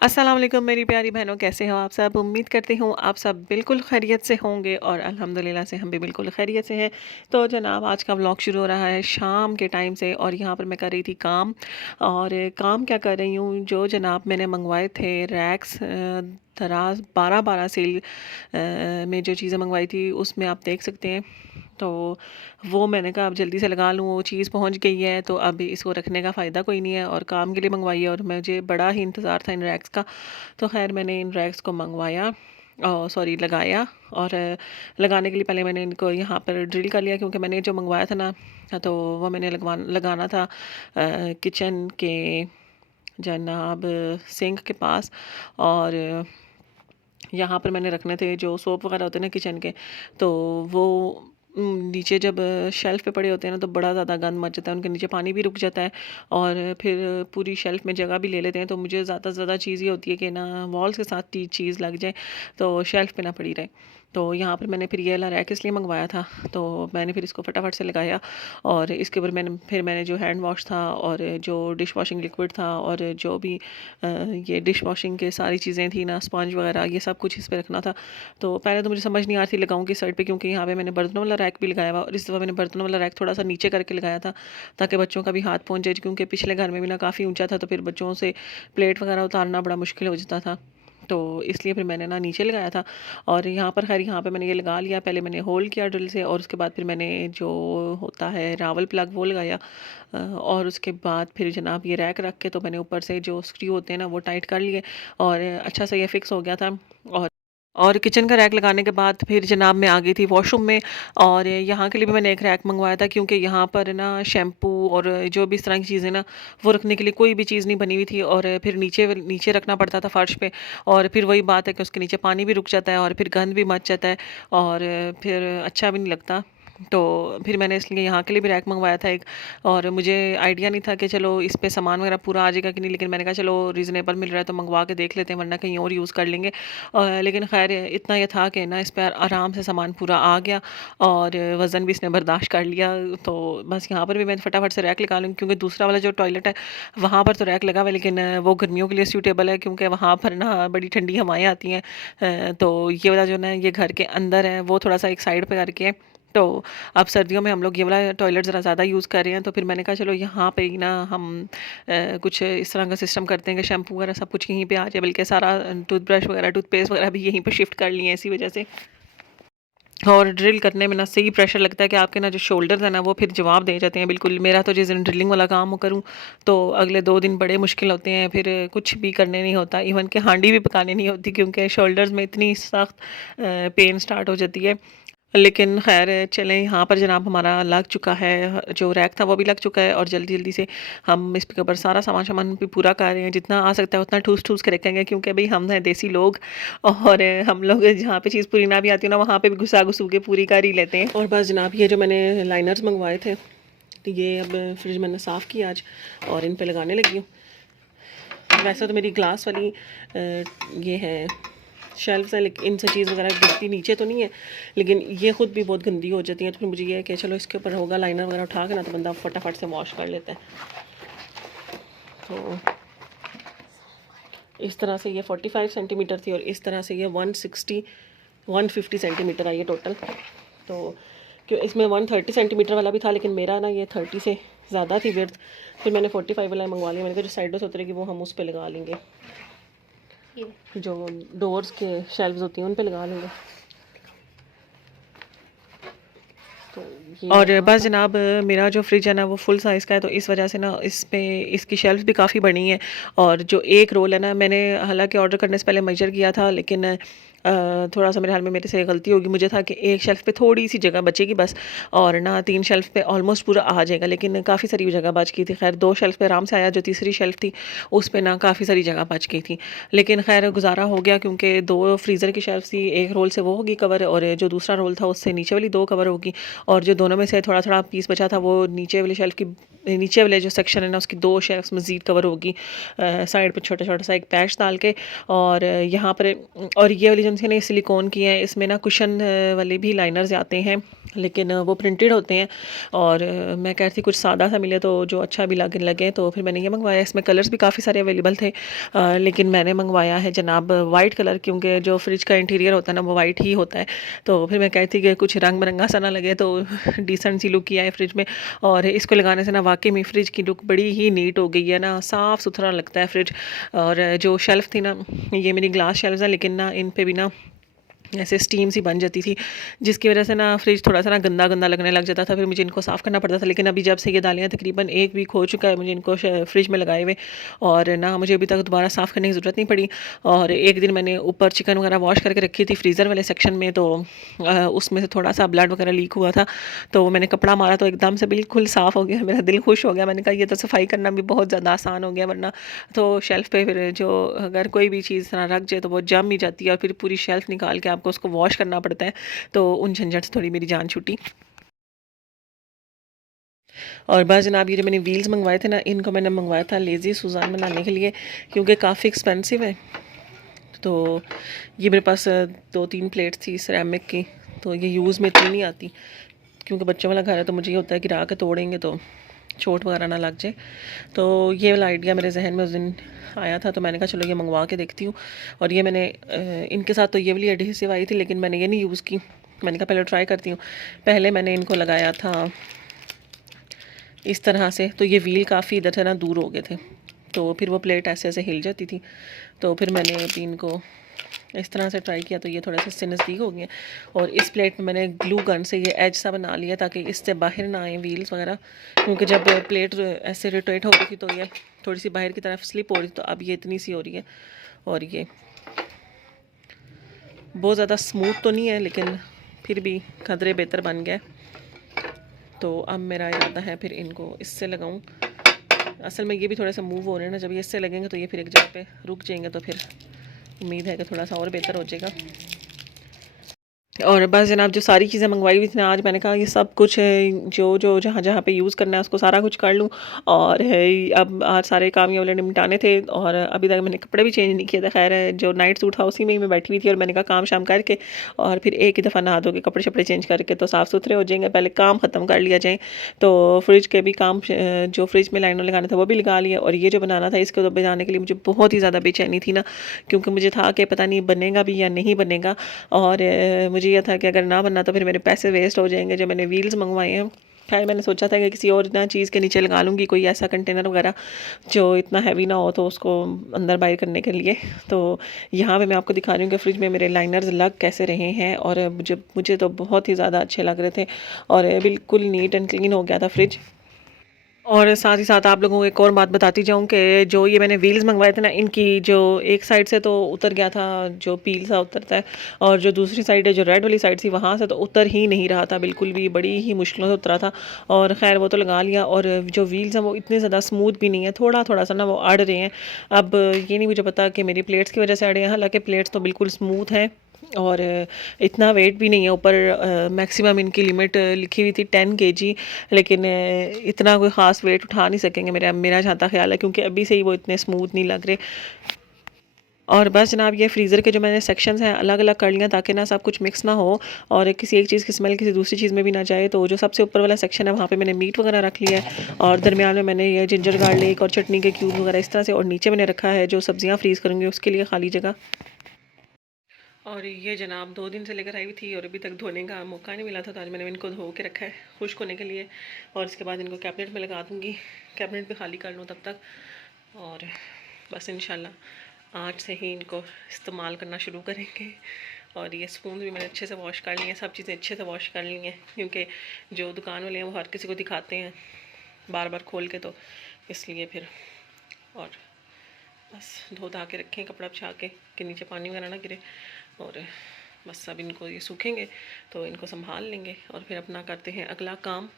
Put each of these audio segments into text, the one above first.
अस्सलाम वालेकुम मेरी प्यारी बहनों, कैसे हो आप सब? उम्मीद करती हूँ आप सब बिल्कुल खैरियत से होंगे और अल्हम्दुलिल्लाह से हम भी बिल्कुल खैरियत से हैं। तो जनाब आज का व्लॉग शुरू हो रहा है शाम के टाइम से और यहाँ पर मैं कर रही थी काम। और काम क्या कर रही हूँ, जो जनाब मैंने मंगवाए थे रैक्स दराज 12-12 सेल में जो चीज़ें मंगवाई थी उसमें आप देख सकते हैं। तो वो मैंने कहा अब जल्दी से लगा लूँ, वो चीज़ पहुँच गई है तो अब इसको रखने का फ़ायदा कोई नहीं है और काम के लिए मंगवाई है और मुझे बड़ा ही इंतज़ार था इन रैक्स का। तो ख़ैर मैंने इन रैक्स को मंगवाया, सॉरी लगाया। और लगाने के लिए पहले मैंने इनको यहाँ पर ड्रिल कर लिया, क्योंकि मैंने जो मंगवाया था ना, तो वो मैंने लगाना था किचन के जनाब सिंक के पास। और यहाँ पर मैंने रखने थे जो सोप वगैरह होते हैं ना किचन के, तो वो नीचे जब शेल्फ़ पे पड़े होते हैं ना तो बड़ा ज़्यादा गंद मच जाता है, उनके नीचे पानी भी रुक जाता है और फिर पूरी शेल्फ़ में जगह भी ले लेते हैं। तो मुझे ज़्यादा से ज़्यादा चीज़ ये होती है कि ना वॉल्स के साथ चीज़ लग जाए तो शेल्फ़ पे ना पड़ी रहे। तो यहाँ पर मैंने फिर ये वाला रैक इसलिए मंगवाया था, तो मैंने फिर इसको फटाफट से लगाया। और इसके ऊपर मैंने जो हैंड वॉश था और जो डिश वॉशिंग लिक्विड था और जो भी ये डिश वॉशिंग के सारी चीज़ें थी ना, स्पंज वगैरह ये सब कुछ इस पे रखना था। तो पहले तो मुझे समझ नहीं आ रही थी लगाऊँ किस साइड पे, क्योंकि यहाँ पे मैंने बर्तनों वाला रैक भी लगाया हुआ और इस दफ़ा मैंने बर्तनों वाला रैक थोड़ा सा नीचे करके लगाया था ताकि बच्चों का भी हाथ पहुँच जाए, क्योंकि पिछले घर में भी ना काफ़ी ऊंचा था तो फिर बच्चों से प्लेट वगैरह उतारना बड़ा मुश्किल हो जाता था। तो इसलिए फिर मैंने ना नीचे लगाया था। और यहाँ पर खैर यहाँ पे मैंने ये लगा लिया, पहले मैंने होल्ड किया ड्रिल से और उसके बाद फिर मैंने जो होता है रावल प्लग वो लगाया। और उसके बाद फिर जनाब ये रैक रख के तो मैंने ऊपर से जो स्क्रू होते हैं ना वो टाइट कर लिए और अच्छा सा ये फिक्स हो गया था। और किचन का रैक लगाने के बाद फिर जनाब मैं आ गई थी वॉशरूम में। और यहाँ के लिए भी मैंने एक रैक मंगवाया था, क्योंकि यहाँ पर ना शैम्पू और जो भी इस तरह की चीज़ें ना वो रखने के लिए कोई भी चीज़ नहीं बनी हुई थी और फिर नीचे नीचे रखना पड़ता था फर्श पे। और फिर वही बात है कि उसके नीचे पानी भी रुक जाता है और फिर गंद भी मच जाता है और फिर अच्छा भी नहीं लगता। तो फिर मैंने इसलिए यहाँ के लिए भी रैक मंगवाया था एक। और मुझे आइडिया नहीं था कि चलो इस पे सामान वगैरह पूरा आ जाएगा कि नहीं, लेकिन मैंने कहा चलो रीज़नेबल मिल रहा है तो मंगवा के देख लेते हैं, वरना कहीं और यूज़ कर लेंगे। लेकिन खैर इतना ये था कि ना इस पर आराम से सामान पूरा आ गया और वज़न भी इसने बर्दाश्त कर लिया। तो बस यहाँ पर भी मैं फटाफट से रैक लगा लूँगी, क्योंकि दूसरा वाला जो टॉयलेट है वहाँ पर तो रैक लगा हुआ है, लेकिन वो गर्मियों के लिए सूटेबल है, क्योंकि वहाँ पर ना बड़ी ठंडी हवाएं आती हैं। तो ये वाला जो ना ये घर के अंदर है वो थोड़ा सा एक साइड पे करके है। तो अब सर्दियों में हम लोग ये वाला टॉयलेट ज़रा ज़्यादा यूज़ कर रहे हैं, तो फिर मैंने कहा चलो यहाँ पे ही ना हम कुछ इस तरह का सिस्टम करते हैं कि शैम्पू वगैरह सब कुछ यहीं पे आ जाए, बल्कि सारा टूथब्रश वगैरह टूथपेस्ट वगैरह भी यहीं पे शिफ्ट कर लिए हैं इसी वजह से। और ड्रिल करने में ना सही प्रेशर लगता है कि आपके ना जो शोल्डर्स हैं ना वो फिर जवाब दे जाते हैं बिल्कुल। मेरा तो जिस दिन ड्रिलिंग वाला काम करूँ तो अगले 2 दिन बड़े मुश्किल होते हैं, फिर कुछ भी करने नहीं होता, इवन कि हांडी भी पकाने नहीं होती, क्योंकि शोल्डर्स में इतनी सख्त पेन स्टार्ट हो जाती है। लेकिन ख़ैर चलें, यहाँ पर जनाब हमारा लग चुका है, जो रैक था वो भी लग चुका है और जल्दी-जल्दी से हम इसके ऊपर सारा सामान भी पूरा कर रहे हैं। जितना आ सकता है उतना ठूस-ठूस के रखेंगे, क्योंकि भई हम हैं देसी लोग और हम लोग जहाँ पे चीज़ पूरी ना भी आती हो ना वहाँ पे भी घुसा-घुसू के पूरी कर ही लेते हैं। और बस जनाब ये जो मैंने लाइनर्स मंगवाए थे, तो ये अब फ्रिज मैंने साफ़ किया आज और इन पे लगाने लगी हूँ। वैसे तो मेरी ग्लास वाली ये है शेल्फ्स है, लेकिन इनसे चीज़ वगैरह गिरती नीचे तो नहीं है, लेकिन ये ख़ुद भी बहुत गंदी हो जाती है। तो फिर मुझे ये है कि चलो इसके ऊपर होगा लाइनर वगैरह उठा के ना तो बंदा फटाफट से वॉश कर लेता है। तो इस तरह से ये 45 सेंटीमीटर थी और इस तरह से ये 150 सेंटीमीटर आई है टोटल। तो क्यों इसमें 130 सेंटीमीटर वाला भी था, लेकिन मेरा ना ये 30 से ज़्यादा थी विड्थ, फिर मैंने 45 वाला मंगवा लिया। मैंने कहा जो साइडों से उतरेगी वो हम उस पर लगा लेंगे, जो डोर्स के शेल्व्स होती हैं उन पे लगा लेंगे। तो और बस जनाब मेरा जो फ्रिज है ना वो फुल साइज़ का है, तो इस वजह से ना इसमें इसकी शेल्फ भी काफ़ी बड़ी हैं। और जो एक रोल है ना, मैंने हालांकि ऑर्डर करने से पहले मेजर किया था, लेकिन थोड़ा सा मेरे हाल में मेरे से गलती होगी। मुझे था कि एक शेल्फ़ पे थोड़ी सी जगह बचेगी बस, और ना 3 शेल्फ़ पे ऑलमोस्ट पूरा आ जाएगा, लेकिन काफ़ी सारी जगह बच गई थी। खैर 2 शेल्फ़ पे आराम से आया, जो तीसरी शेल्फ़ थी उस पे ना काफ़ी सारी जगह बच गई थी। लेकिन खैर गुजारा हो गया, क्योंकि 2 फ्रीज़र की शेल्फ़ थी, एक रोल से वो होगी कवर और जो दूसरा रोल था उससे नीचे वाली 2 कवर होगी और जो दोनों में से थोड़ा-थोड़ा पीस बचा था वो नीचे वाली शेल्फ़ की नीचे वाले जो सेक्शन है ना उसकी 2 शेल्फ़्स मज़ीद कवर होगी। साइड पे छोटा-छोटा सा एक पैच डाल के और यहाँ पर और ये वाली जो थी ना ये सिलिकॉन की है, इसमें ना कुशन वाले भी लाइनर्स आते हैं, लेकिन वो प्रिंटेड होते हैं और मैं कह रही थी कुछ सादा सा मिले तो जो अच्छा भी लगे तो फिर मैंने ये मंगवाया। इसमें कलर्स भी काफ़ी सारे अवेलेबल थे, लेकिन मैंने मंगवाया है जनाब वाइट कलर, क्योंकि जो फ्रिज का इंटीरियर होता है ना वो वाइट ही होता है। तो फिर मैं कह रही थी कि कुछ रंग बिरंगा सा ना लगे, तो डिसेंट सी लुक की आए फ्रिज में। और इसको लगाने से ना वाकई में फ्रिज की लुक बड़ी ही नीट हो गई है ना, साफ़ सुथरा लगता है फ्रिज। और जो शेल्फ़ थी ना, ये मेरी ग्लास शेल्फ़्स हैं, लेकिन ना इन पे भी ना ऐसे स्टीम सी बन जाती थी, जिसकी वजह से ना फ्रिज थोड़ा सा ना गंदा गंदा लगने लग जाता था, फिर मुझे इनको साफ़ करना पड़ता था। लेकिन अभी जब से ये दालें तकरीबन 1 वीक हो चुका है मुझे इनको फ्रिज में लगाए हुए, और ना मुझे अभी तक दोबारा साफ़ करने की ज़रूरत नहीं पड़ी। और एक दिन मैंने ऊपर चिकन वगैरह वॉश करके रखी थी फ्रीज़र वाले सेक्शन में, तो उसमें से थोड़ा सा ब्लड वगैरह लीक हुआ था, तो मैंने कपड़ा मारा तो एकदम से बिल्कुल साफ़ हो गया, मेरा दिल खुश हो गया। मैंने कहा ये तो सफाई करना भी बहुत ज़्यादा आसान हो गया, वरना तो शेल्फ़ पे फिर जो अगर कोई भी चीज़ ना रख जाए तो वो जम ही जाती है, और फिर पूरी शेल्फ़ निकाल के आपको उसको वॉश करना पड़ता है। तो उन झंझट से थोड़ी मेरी जान छूटी। और बस जनाब, ये जो मैंने व्हील्स मंगवाए थे ना, इनको मैंने मंगवाया था लेज़ी सुज़ान बनाने के लिए, क्योंकि काफ़ी एक्सपेंसिव है। तो ये मेरे पास 2-3 प्लेट थी सिरेमिक की, तो ये यूज़ में इतनी नहीं आती, क्योंकि बच्चों वाला घर है, तो मुझे ये होता है गिरा के तोड़ेंगे तो चोट वगैरह ना लग जाए। तो ये वाला आइडिया मेरे जहन में उस दिन आया था, तो मैंने कहा चलो ये मंगवा के देखती हूँ। और ये मैंने इनके साथ तो ये वाली एडहेसिव आई थी, लेकिन मैंने ये नहीं यूज़ की। मैंने कहा पहले ट्राई करती हूँ। पहले मैंने इनको लगाया था इस तरह से, तो ये व्हील काफ़ी इधर से ना दूर हो गए थे, तो फिर वो प्लेट ऐसे ऐसे हिल जाती थी। तो फिर मैंने अभी इनको इस तरह से ट्राई किया, तो ये थोड़े से इससे नज़दीक हो गए। और इस प्लेट में मैंने ग्लू गन से ये एज सा बना लिया, ताकि इससे बाहर ना आए व्हील्स वगैरह, क्योंकि जब प्लेट ऐसे रोटेट हो गई थी तो ये थोड़ी सी बाहर की तरफ स्लिप हो रही थी, तो अब ये इतनी सी हो रही है। और ये बहुत ज़्यादा स्मूथ तो नहीं है, लेकिन फिर भी खदरे बेहतर बन गया। तो अब मेरा इरादा है फिर इनको इससे लगाऊं। असल में ये भी थोड़े से मूव हो रहे हैं ना, जब ये इससे लगेंगे तो ये फिर एक जगह पे रुक जाएंगे, तो फिर उम्मीद है कि थोड़ा सा और बेहतर हो जाएगा। और बस जनाब, जो सारी चीज़ें मंगवाई हुई थी ना, आज मैंने कहा ये सब कुछ जो जो जहाँ जहाँ पे यूज़ करना है उसको सारा कुछ कर लूँ। और अब आज सारे काम ये ऑलरेडी निपटाने थे, और अभी तक मैंने कपड़े भी चेंज नहीं किए थे। खैर जो नाइट सूट था उसी में ही मैं बैठी हुई थी, और मैंने कहा काम शाम करके और फिर एक ही दफ़ा नहा धो के कपड़े शपड़े चेंज करके तो साफ़ सुथरे हो जाएंगे, पहले काम ख़त्म कर लिया जाए। तो फ्रिज के भी काम जो फ्रिज में लाइनों लगाने था वो भी लगा लिया, और ये जो बनाना था इसको तो बनाने के लिए मुझे बहुत ही ज़्यादा बेचैनी थी ना, क्योंकि मुझे था कि पता नहीं बनेगा भी या नहीं बनेगा। और मुझे यह था कि अगर ना बनना तो फिर मेरे पैसे वेस्ट हो जाएंगे जो मैंने व्हील्स मंगवाए हैं। खैर मैंने सोचा था कि किसी और ना चीज़ के नीचे लगा लूँगी, कोई ऐसा कंटेनर वगैरह जो इतना हैवी ना हो, तो उसको अंदर बाहर करने के लिए। तो यहाँ पे मैं आपको दिखा रही हूँ कि फ्रिज में मेरे लाइनर्स लग कैसे रहे हैं, और मुझे तो बहुत ही ज़्यादा अच्छे लग रहे थे, और बिल्कुल नीट एंड क्लीन हो गया था फ्रिज। और साथ ही साथ आप लोगों को एक और बात बताती जाऊँ कि जो ये मैंने व्हील्स मंगवाए थे ना, इनकी जो एक साइड से तो उतर गया था, जो पील सा उतरता है, और जो दूसरी साइड है, जो रेड वाली साइड थी, वहाँ से तो उतर ही नहीं रहा था बिल्कुल भी, बड़ी ही मुश्किलों से उतरा था। और खैर वो तो लगा लिया, और जो व्हील्स हैं वो इतने ज़्यादा स्मूथ भी नहीं है, थोड़ा थोड़ा सा ना वो अड़ रहे हैं। अब ये नहीं मुझे पता कि मेरी प्लेट्स की वजह से अड़े हैं, हालाँकि प्लेट्स तो बिल्कुल स्मूथ हैं, और इतना वेट भी नहीं है। ऊपर मैक्सिमम इनकी लिमिट लिखी हुई थी 10 kg, लेकिन इतना कोई ख़ास वेट उठा नहीं सकेंगे, मेरा जहाँ तक ख्याल है, क्योंकि अभी से ही वो इतने स्मूथ नहीं लग रहे। और बस जनाब, ये फ्रीज़र के जो मैंने सेक्शंस हैं अलग अलग कर लिया, ताकि ना सब कुछ मिक्स ना हो, और किसी एक चीज़ की स्मेल किसी दूसरी चीज़ में भी ना जाए। तो जो सबसे ऊपर वाला सेक्शन है वहाँ पे मैंने मीट वगैरह रख लिया है, और दरमियान में मैंने ये जिंजर गार्लिक और चटनी के क्यूब वगैरह इस तरह से, और नीचे मैंने रखा है जो सब्ज़ियाँ फ्रीज़ करूँगी उसके लिए खाली जगह। और ये जनाब 2 दिन से लेकर आई हुई थी, और अभी तक धोने का मौका नहीं मिला था, तो आज मैंने इनको धो के रखा है खुश्क होने के लिए, और इसके बाद इनको कैबिनेट में लगा दूँगी, कैबिनेट भी खाली कर लूँ तब तक। और बस इंशाल्लाह आज से ही इनको इस्तेमाल करना शुरू करेंगे। और ये स्पून भी मैंने अच्छे से वॉश कर ली हैं, सब चीज़ें अच्छे से वॉश कर ली हैं, क्योंकि जो दुकान वाले हैं वो हर किसी को दिखाते हैं बार बार खोल के, तो इसलिए फिर। और बस धो धा के रखें कपड़ा बिछा के कि नीचे पानी वगैरह ना गिरे। और बस सब इनको ये सूखेंगे तो इनको संभाल लेंगे, और फिर अपना करते हैं अगला काम।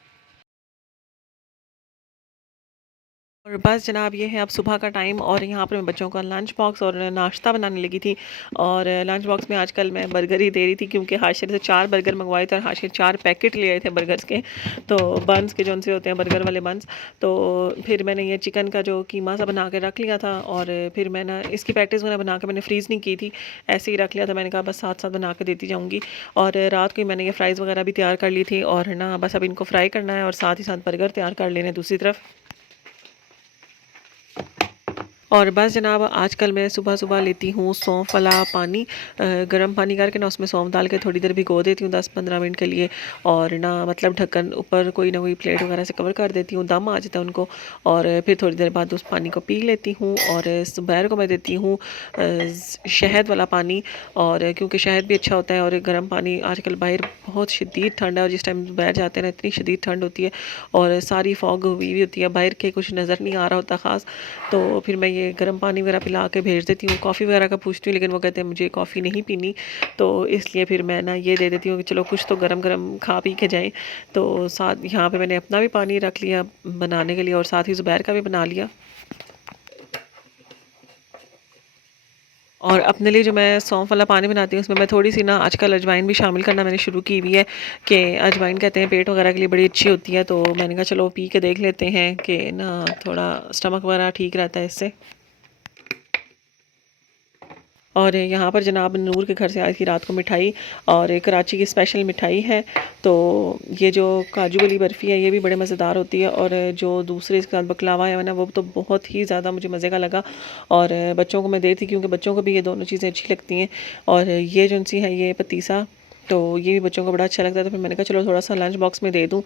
और बस जनाब ये है अब सुबह का टाइम और यहाँ पर मैं बच्चों का लंच बॉक्स और नाश्ता बनाने लगी थी। और लंच बॉक्स में आजकल मैं बर्गर ही दे रही थी क्योंकि हाशिर से 4 बर्गर मंगवाए थे और हाशिर 4 पैकेट ले आए थे बर्गर्स के। तो बन्स के जो उनसे होते हैं बर्गर वाले बन्स। तो फिर मैंने ये चिकन का जो कीमा सा बना के रख लिया था और फिर मैं ना इसकी पैटीज़ वगैरह बना के मैंने फ्रीज़ नहीं की थी, ऐसे ही रख लिया था। मैंने कहा बस साथ साथ बना के देती जाऊँगी। और रात को ही मैंने ये फ्राइज़ वगैरह भी तैयार कर ली थी और ना बस अब इनको फ्राई करना है और साथ ही साथ बर्गर तैयार कर लेने दूसरी तरफ। और बस जनाब आजकल मैं सुबह-सुबह लेती हूँ सौंफ वाला पानी, गर्म पानी करके ना उसमें सौंफ डाल के थोड़ी देर भिगो देती हूँ 10-15 मिनट के लिए। और ना मतलब ढक्कन ऊपर कोई ना कोई प्लेट वगैरह से कवर कर देती हूँ, दम आ जाता है उनको। और फिर थोड़ी देर बाद उस पानी को पी लेती हूँ। और दोपहर को मैं देती हूँ शहद वाला पानी। और क्योंकि शहद भी अच्छा होता है और गर्म पानी आजकल बाहर बहुत शदीद ठंड है और जिस टाइम बाहर जाते हैं ना इतनी शदीद ठंड होती है और सारी फॉग हुई हुई होती है, बाहर के कुछ नज़र नहीं आ रहा होता ख़ास। तो फिर मैं ये गर्म पानी वगैरह पिला के भेज देती हूँ। कॉफ़ी वगैरह का पूछती हूँ लेकिन वो कहते हैं मुझे कॉफ़ी नहीं पीनी। तो इसलिए फिर मैं ना ये दे देती हूँ कि चलो कुछ तो गरम-गरम खा पी के जाएँ। तो साथ यहाँ पे मैंने अपना भी पानी रख लिया बनाने के लिए और साथ ही ज़ुबैर का भी बना लिया। और अपने लिए जो मैं सौंफ वाला पानी बनाती हूँ उसमें मैं थोड़ी-सी ना आजकल अजवाइन भी शामिल करना मैंने शुरू की हुई है कि अजवाइन कहते हैं पेट वगैरह के लिए बड़ी अच्छी होती है। तो मैंने कहा चलो पी के देख लेते हैं कि ना थोड़ा स्टमक वगैरह ठीक रहता है इससे। और यहाँ पर जनाब नूर के घर से आई थी रात को मिठाई और कराची की स्पेशल मिठाई है। तो ये जो काजू वाली बर्फ़ी है ये भी बड़े मज़ेदार होती है और जो दूसरे इसके साथ बकलावा है ना वो तो बहुत ही ज़्यादा मुझे मज़े का लगा। और बच्चों को मैं देती क्योंकि बच्चों को भी ये दोनों चीज़ें अच्छी लगती हैं। और ये जो सी है ये पतीसा, तो ये भी बच्चों को बड़ा अच्छा लगता है। तो फिर मैंने कहा चलो थोड़ा सा लंच बॉक्स में दे दूँ,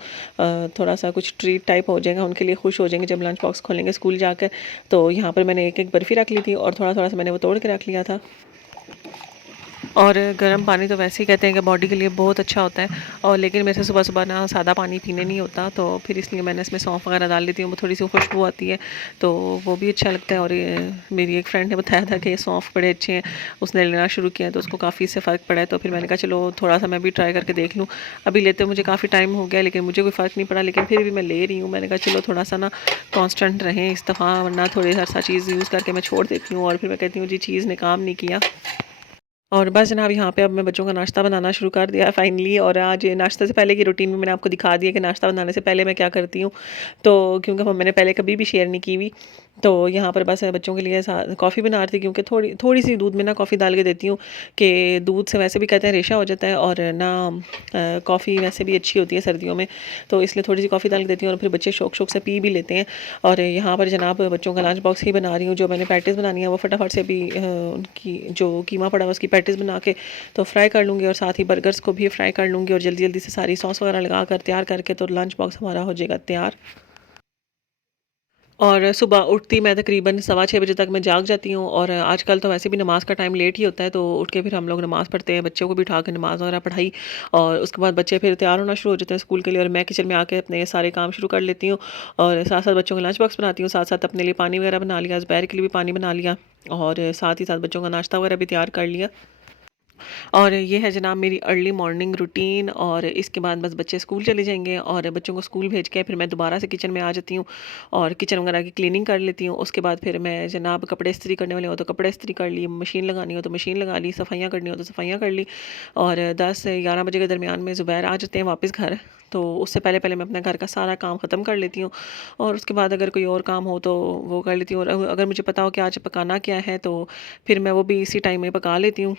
थोड़ा सा कुछ ट्रीट टाइप हो जाएगा, उनके लिए खुश हो जाएंगे जब लंच बॉक्स खोलेंगे स्कूल जाकर। तो यहाँ पर मैंने एक एक बर्फ़ी रख ली थी और थोड़ा थोड़ा सा मैंने वो तोड़ के रख लिया था। और गर्म पानी तो वैसे ही कहते हैं कि बॉडी के लिए बहुत अच्छा होता है। और लेकिन मेरे से सुबह-सुबह ना सादा पानी पीने नहीं होता, तो फिर इसलिए मैंने इसमें सौंफ वगैरह डाल देती हूँ, वो थोड़ी-सी खुशबू आती है, तो वो भी अच्छा लगता है। और मेरी एक फ्रेंड ने बताया था कि ये सौंफ बड़े अच्छे हैं, उसने लेना शुरू किया तो उसको काफ़ी इससे फ़र्क पड़ा है। तो फिर मैंने कहा चलो थोड़ा-सा मैं भी ट्राई करके देख लूँ। अभी लेते मुझे काफ़ी टाइम हो गया लेकिन मुझे कोई फ़र्क नहीं पड़ा, लेकिन फिर भी मैं ले रही हूँ। मैंने कहा चलो थोड़ा-सा ना कांस्टेंट रहें इस दफ़ा, वरना थोड़ी हर सा चीज़ यूज़ करके मैं छोड़ देती हूँ और फिर मैं कहती हूँ जी चीज़ ने काम नहीं किया। और बस जनाब यहाँ पे अब मैं बच्चों का नाश्ता बनाना शुरू कर दिया है फाइनली। और आज नाश्ते से पहले की रूटीन में मैंने आपको दिखा दिया कि नाश्ता बनाने से पहले मैं क्या करती हूँ। तो क्योंकि वो मैंने पहले कभी भी शेयर नहीं की हुई। तो यहाँ पर बस बच्चों के लिए कॉफ़ी बना रही थी क्योंकि थोड़ी थोड़ी सी दूध में ना कॉफ़ी डाल के देती हूँ कि दूध से वैसे भी कहते हैं रेशा हो जाता है और ना कॉफ़ी वैसे भी अच्छी होती है सर्दियों में। तो इसलिए थोड़ी सी कॉफ़ी डाल के देती हूँ और फिर बच्चे शौक शौक से पी भी लेते हैं। और यहाँ पर जनाब बच्चों का लंच बॉक्स ही बना रही हूँ। जो मैंने पैटीज़ बनानी है वो फटाफट से भी उनकी जो कीमा पड़ा हुआ उसकी पैटीज़ बना के तो फ्राई कर लूँगी और साथ ही बर्गर्स को भी फ्राई कर लूँगी और जल्दी जल्दी से सारी सॉस वगैरह लगा कर तैयार करके तो लंच बॉक्स हमारा हो जाएगा तैयार। और सुबह उठती मैं तकरीबन 6:15 बजे तक मैं जाग जाती हूँ। और आजकल तो वैसे भी नमाज़ का टाइम लेट ही होता है, तो उठ के फिर हम लोग नमाज़ पढ़ते हैं, बच्चों को भी उठा के नमाज़ वगैरह पढ़ाई। और उसके बाद बच्चे फिर तैयार होना शुरू हो जाते हैं स्कूल के लिए और मैं किचन में आके अपने सारे काम शुरू कर लेती हूँ। और साथ साथ बच्चों का लंच बॉक्स बनाती हूँ, साथ साथ अपने लिए पानी वगैरह बना लिया, दोपहर के लिए भी पानी बना लिया और साथ ही साथ बच्चों का नाश्ता वगैरह भी तैयार कर लिया। और ये है जनाब मेरी अर्ली मॉर्निंग रूटीन। और इसके बाद बस बच्चे स्कूल चले जाएंगे और बच्चों को स्कूल भेज के फिर मैं दोबारा से किचन में आ जाती हूँ और किचन वगैरह की क्लीनिंग कर लेती हूँ। उसके बाद फिर मैं जनाब कपड़े इस्त्री करने वाले हो तो कपड़े इस्त्री कर ली, मशीन लगानी हो तो मशीन लगा ली, सफाइयाँ करनी हो तो सफाइयाँ कर ली। और 10 से 11 बजे के दरमियान में ज़ुबैर आ जाते हैं वापस घर। तो उससे पहले पहले मैं अपने घर का सारा काम ख़त्म कर लेती हूँ और उसके बाद अगर कोई और काम हो तो वो कर लेती हूँ। और अगर मुझे पता हो कि आज पकाना क्या है तो फिर मैं वो भी इसी टाइम में पका लेती हूँ।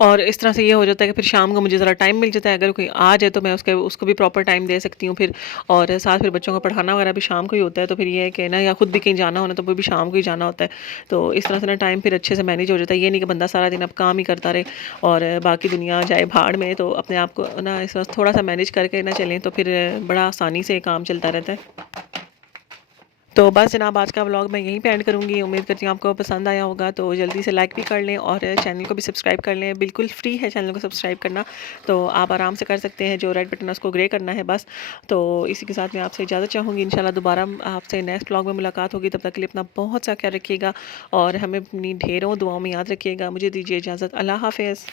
और इस तरह से ये हो जाता है कि फिर शाम को मुझे ज़रा टाइम मिल जाता है, अगर कोई आ जाए तो मैं उसके उसको भी प्रॉपर टाइम दे सकती हूँ फिर। और साथ फिर बच्चों का पढ़ाना वगैरह भी शाम को ही होता है, तो फिर ये है कि ना या खुद भी कहीं जाना होना तो वो भी शाम को ही जाना होता है। तो इस तरह से ना टाइम फिर अच्छे से मैनेज हो जाता है, ये नहीं कि बंदा सारा दिन अब काम ही करता रहे और बाकी दुनिया जाए भाड़ में। तो अपने आप को ना इस थोड़ा सा मैनेज करके ना चलें तो फिर बड़ा आसानी से काम चलता रहता है। तो बस जनाब आज का व्लॉग मैं यहीं पे एंड करूँगी। उम्मीद करती हूँ आपको पसंद आया होगा, तो जल्दी से लाइक भी कर लें और चैनल को भी सब्सक्राइब कर लें। बिल्कुल फ्री है चैनल को सब्सक्राइब करना, तो आप आराम से कर सकते हैं। जो रेड बटन है उसको ग्रे करना है बस। तो इसी के साथ मैं आपसे इजाज़त चाहूँगी। इंशाल्लाह दोबारा आपसे नेक्स्ट व्लॉग में मुलाकात होगी। तब तक के लिए अपना बहुत सा ख्याल रखिएगा और हमें अपनी ढेरों दुआओं में याद रखिएगा। मुझे दीजिए इजाज़त। अल्लाह हाफ़िज़।